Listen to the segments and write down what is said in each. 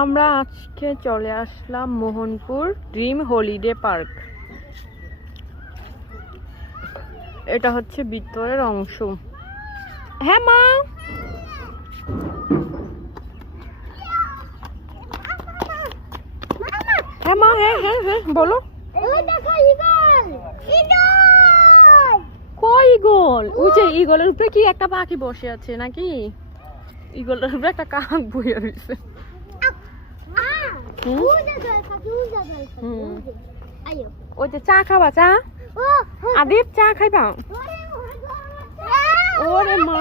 আমরা আজকে চলে আসলাম মোহনপুর ড্রিম হলিডে পার্ক। এটা হচ্ছে ভিতরের অংশ। হ্যাঁ মা, হ্যাঁ মা, হ্যাঁ হ্যাঁ হ্যাঁ বলো। কই ইগল? ওই যে ইগলের উপরে কি একটা পাখি বসে আছে নাকি? ইগলের উপরে একটা কাক বসে রয়েছে। ওই যে চা খাবা? চা আদিপ, চা খাইবা? ওরে মা,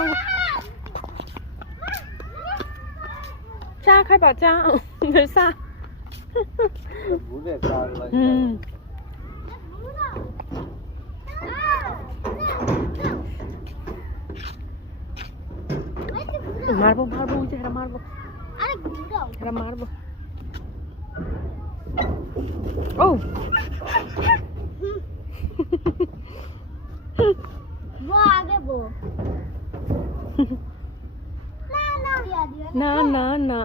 চা খাইবা? চা চা মারবো মারবো, ওই যে হেরা মারবো, হেরা মারবো। ও না না না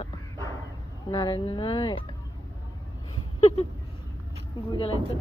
না রে না, গুজে লাগছে।